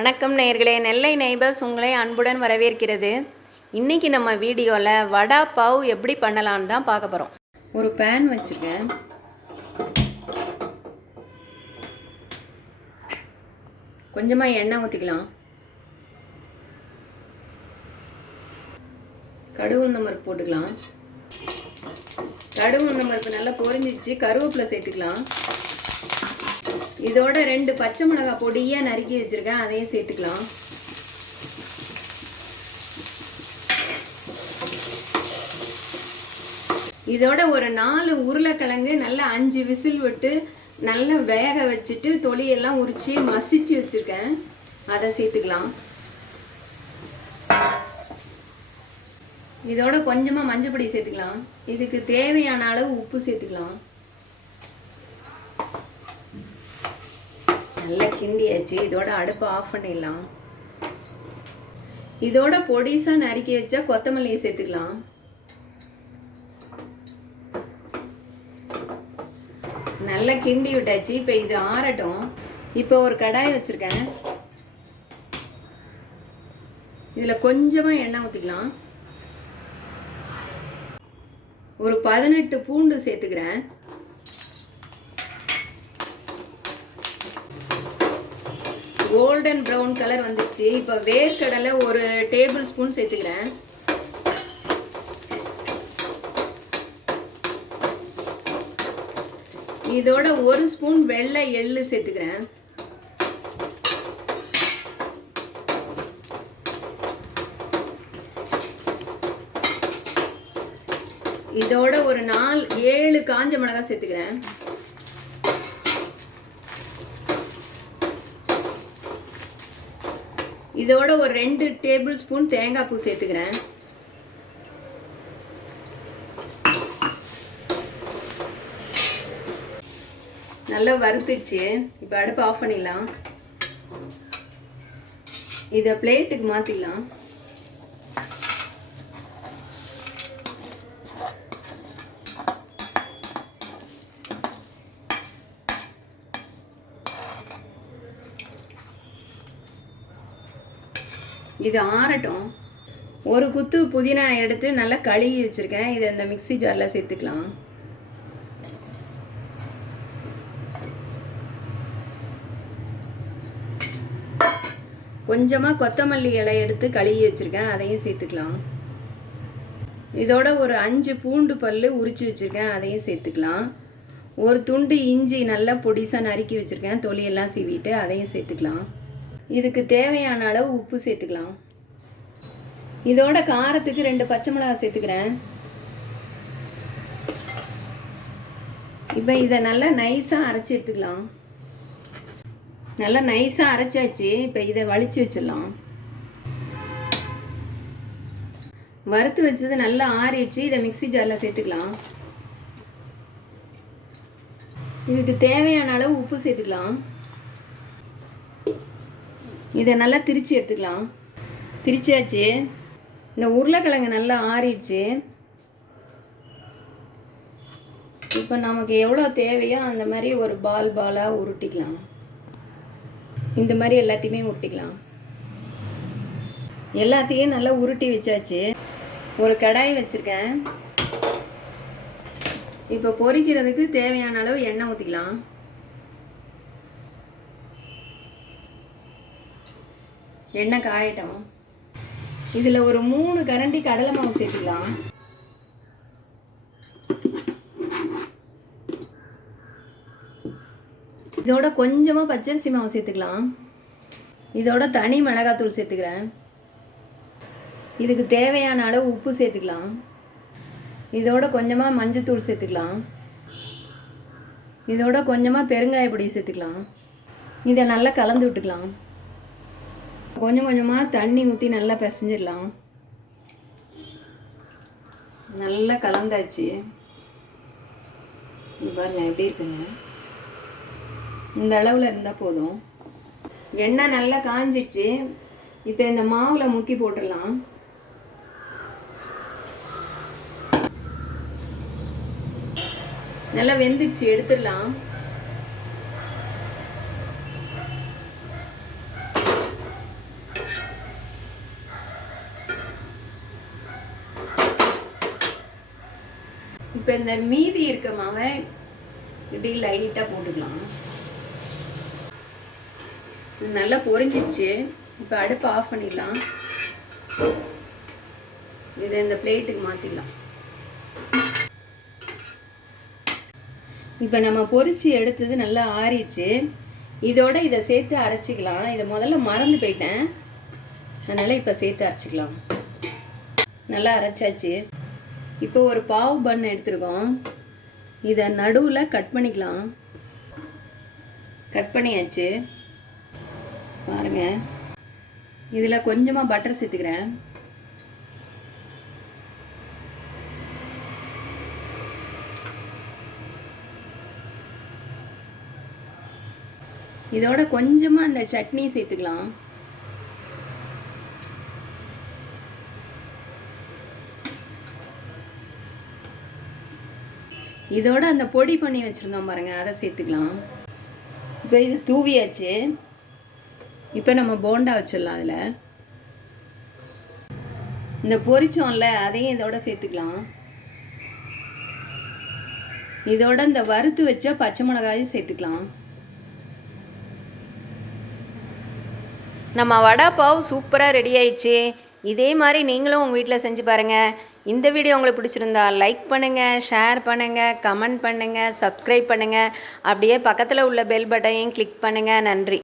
வணக்கம் நேயர்களே, நெல்லை நெய்பர்ஸ் உங்களை அன்புடன் வரவேற்கிறது. இன்றைக்கி நம்ம வீடியோவில் வடா பாவ் எப்படி பண்ணலான்னு தான் பார்க்க போகிறோம். ஒரு பேன் வச்சுருக்கேன். கொஞ்சமாக எண்ணெய் ஊற்றிக்கலாம். கடுகு உளுந்தம் பருப்பு போட்டுக்கலாம். கடுகு உளுந்தம் பருப்பு நல்லா பொரிஞ்சிச்சு. கருவேப்பிலை சேர்த்துக்கலாம். இதோட 2 பச்சை மிளகாய் பொடியாக நறுக்கி வச்சுருக்கேன், அதையும் சேர்த்துக்கலாம். இதோட ஒரு 4 உருளைக்கிழங்கு நல்லா 5 விசில் விட்டு நல்லா வேக வச்சுட்டு தொலியெல்லாம் உரித்து மசிச்சு வச்சுருக்கேன், அதை சேர்த்துக்கலாம். இதோட கொஞ்சமாக மஞ்சள் பொடி சேர்த்துக்கலாம். இதுக்கு தேவையான அளவு உப்பு சேர்த்துக்கலாம். நல்லா கிண்டியாச்சு. இதோட அடுப்பை ஆஃப் பண்ணிடலாம். இதோட பொடிசாக நறுக்கி வச்சா கொத்தமல்லியை சேர்த்துக்கலாம். நல்லா கிண்டி விட்டாச்சு. இப்போ இது ஆறட்டும். இப்போ ஒரு கடாய் வச்சுருக்கேன். இதில் கொஞ்சமாக எண்ணெய் ஊற்றிக்கலாம். ஒரு 18 பூண்டு சேர்த்துக்கிறேன். கோல்டன் ப்ரௌன் கலர் வந்துச்சு. இப்போ வேர்க்கடலை ஒரு டேபிள் ஸ்பூன் சேர்த்துக்கிறேன். இதோட 1 ஸ்பூன் வெள்ளை எள்ளு சேர்த்துக்கிறேன். இதோட ஒரு 7 காஞ்ச மிளகாய் சேர்த்துக்கிறேன். இதோட ஒரு 2 டேபிள் ஸ்பூன் தேங்காய் பூ சேர்த்துக்கிறேன். நல்லா வறுத்துடுச்சு. இப்போ அடுப்பு ஆஃப் பண்ணிடலாம். இதை பிளேட்டுக்கு மாற்றிடலாம். இது ஆறட்டும். ஒரு குத்து புதினா எடுத்து நல்லா கழுவி வச்சுருக்கேன். இதை இந்த மிக்ஸி ஜாரில் சேர்த்துக்கலாம். கொஞ்சமாக கொத்தமல்லி இலை எடுத்து கழுவி வச்சுருக்கேன், அதையும் சேர்த்துக்கலாம். இதோட ஒரு 5 பூண்டு பல் உரித்து வச்சுருக்கேன், அதையும் சேர்த்துக்கலாம். ஒரு துண்டு இஞ்சி நல்லா பொடிசாக நறுக்கி வச்சுருக்கேன், தொலியெல்லாம் சீவிட்டு அதையும் சேர்த்துக்கலாம். இதுக்கு தேவையான அளவு உப்பு சேர்த்துக்கலாம். இதோட காரத்துக்கு 2 பச்சை மிளகாய் சேர்த்துக்கிறேன். இப்போ இதை நல்லா நைஸாக அரைச்சி எடுத்துக்கலாம். நல்லா நைஸாக அரைச்சாச்சு. இப்போ இதை வலிச்சு வச்சிடலாம். வறுத்து வச்சது நல்லா ஆறிடுச்சு. இதை மிக்ஸி ஜாரில் சேர்த்துக்கலாம். இதுக்கு தேவையான அளவு உப்பு சேர்த்துக்கலாம். இதை நல்லா திரிச்சு எடுத்துக்கலாம். திரிச்சாச்சு. இந்த உருளைக்கிழங்கு நல்லா ஆறிடுச்சு. இப்போ நமக்கு எவ்வளோ தேவையோ அந்த மாதிரி ஒரு பாலாக உருட்டிக்கலாம். இந்த மாதிரி எல்லாத்தையுமே உருட்டிக்கலாம். எல்லாத்தையும் நல்லா உருட்டி வச்சாச்சு. ஒரு கடாய் வச்சுருக்கேன். இப்போ பொரிக்கிறதுக்கு தேவையான அளவு எண்ணெய் ஊற்றிக்கலாம். எண்ணெய் காயட்டும். இதில் ஒரு 3 கரண்டி கடலை மாவு சேர்த்துக்கலாம். இதோட கொஞ்சமாக பச்சரிசி மாவு சேர்த்துக்கலாம். இதோட தனி மிளகாத்தூள் சேர்த்துக்கிறேன். இதுக்கு தேவையான அளவு உப்பு சேர்த்துக்கலாம். இதோட கொஞ்சமாக மஞ்சத்தூள் சேர்த்துக்கலாம். இதோட கொஞ்சமாக பெருங்காய பொடி சேர்த்துக்கலாம். இதை நல்லா கலந்து விட்டுக்கலாம். கொஞ்சம் கொஞ்சமாக தண்ணி ஊற்றி நல்லா பிசைஞ்சிடலாம். நல்லா கலந்தாச்சு. பாருங்க எப்படி இருக்குங்க. இந்த அளவில் இருந்தால் போதும். எண்ணெய் நல்லா காஞ்சிடுச்சு. இப்போ இந்த மாவில் முக்கி போட்டுடலாம். நல்லா வெந்துடுச்சு, எடுத்துடலாம். இப்போ இந்த மீதி இருக்க மாவை இப்படி லைட்டாக போட்டுக்கலாம். நல்லா பொரிஞ்சிடுச்சு. இப்போ அடுப்பு ஆஃப் பண்ணிடலாம். இதை இந்த பிளேட்டுக்கு மாற்றிடலாம். இப்போ நம்ம பொரிச்சு எடுத்தது நல்லா ஆறிடுச்சு. இதோட இதை சேர்த்து அரைச்சிக்கலாம். இதை முதல்ல மறந்து போயிட்டேன், அதனால் இப்போ சேர்த்து அரைச்சிக்கலாம். நல்லா அரைச்சாச்சு. இப்போ ஒரு பாவு பன் எடுத்துருக்கோம். இதை நடுவில் கட் பண்ணிக்கலாம். கட் பண்ணியாச்சு பாருங்கள். இதில் கொஞ்சமாக பட்டர் சேர்த்துக்கிறேன். இதோட கொஞ்சமாக அந்த சட்னி சேர்த்துக்கலாம். இதோட அந்த பொடி பண்ணி வச்சுருந்தோம் பாருங்கள், அதை சேர்த்துக்கலாம். இப்போ இது தூவியாச்சு. இப்போ நம்ம போண்டா வச்சிடலாம். அதில் இந்த பொரிச்சோம்ல அதையும் இதோட சேர்த்துக்கலாம். இதோட இந்த வறுத்து வச்ச பச்சை மிளகாயும் சேர்த்துக்கலாம். நம்ம வடை பாவ் சூப்பராக ரெடி ஆயிடுச்சு. இதே மாதிரி நீங்களும் உங்கள் வீட்டில் செஞ்சு பாருங்கள். இந்த வீடியோ உங்களுக்கு பிடிச்சிருந்தா லைக் பண்ணுங்கள், ஷேர் பண்ணுங்கள், கமெண்ட் பண்ணுங்கள், சப்ஸ்கிரைப் பண்ணுங்கள். அப்படியே பக்கத்தில் உள்ள பெல் பட்டனையும் கிளிக் பண்ணுங்கள். நன்றி.